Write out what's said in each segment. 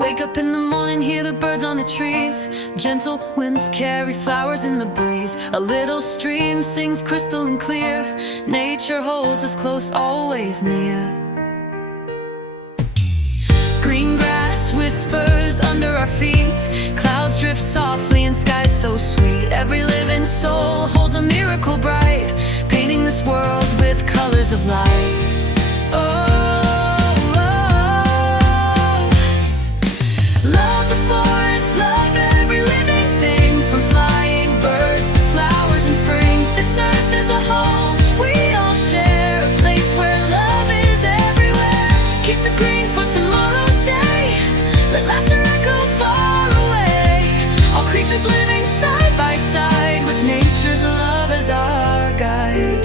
Wake up in the morning, hear the birds on the trees. Gentle winds carry flowers in the breeze. A little stream sings crystal and clear. Nature holds us close, always near. Green grass whispers under our feet. Clouds drift softly in skies so sweet. Every living soul holds a miracle bright, painting this world with colors of light. Oh, living side by side with nature's love as our guide.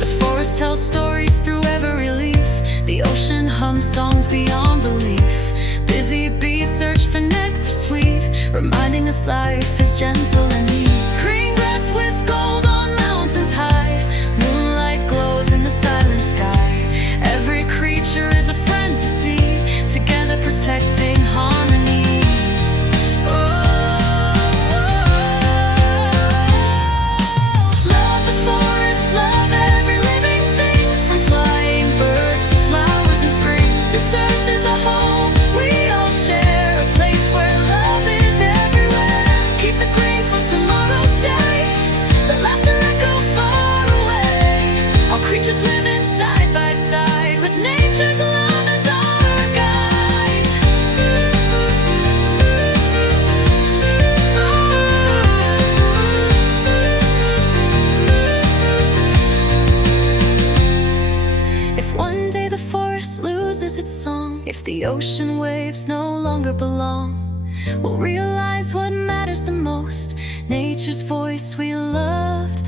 The forest tells stories through every leaf. The ocean hums songs beyond belief. Busy bees search for nectar sweet, reminding us life is gentle and neat. Green grass whisk gold on mountains high. Moonlight glows in the silent sky. Every creature is a friend to see, together protecting harmony. Just living side by side with nature's love as our guide. If one day the forest loses its song, if the ocean waves no longer belong, we'll realize what matters the most. Nature's voice we loved